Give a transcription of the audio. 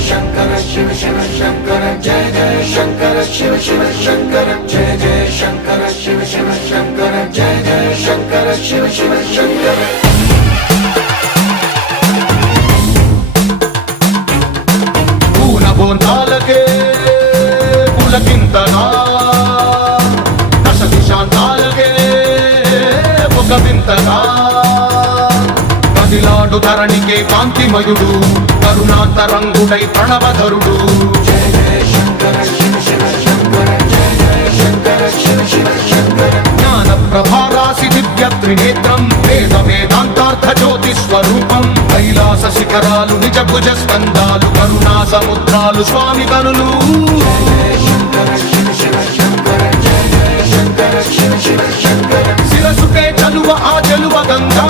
शंकर शिव शिव शंकर जय जय शंकर शिव शिव शंकर जय जय शंकर शिव शिव शंकर जय जय शंकर शिव शिव शंकर पूर्ण बोंदालके पुलकिंतगा दश दिशांतालके ఒక వింతగా కదిలాడు ధరణికే కాంతిమయుడు కరుణాంతరంగుడై ప్రణవధరుడు జయ జయ శంకర శివ శివ శంకర జయ జయ శంకర శివ శివ శంకర జ్ఞాన ప్రభారాసి దివ్య త్రినేత్రం వేద వేదాంతార్థ జ్యోతి స్వరూపం కైలాస శిఖరాలు నిజ భుజ స్కందాలు కరుణా సముద్రాలు స్వామి కనులు జయ జయ శంకర శివ శివ శంకర జయ జయ శంకర శివ శివ శంకర శిరసుకే చలువ ఆ జలువ గంగా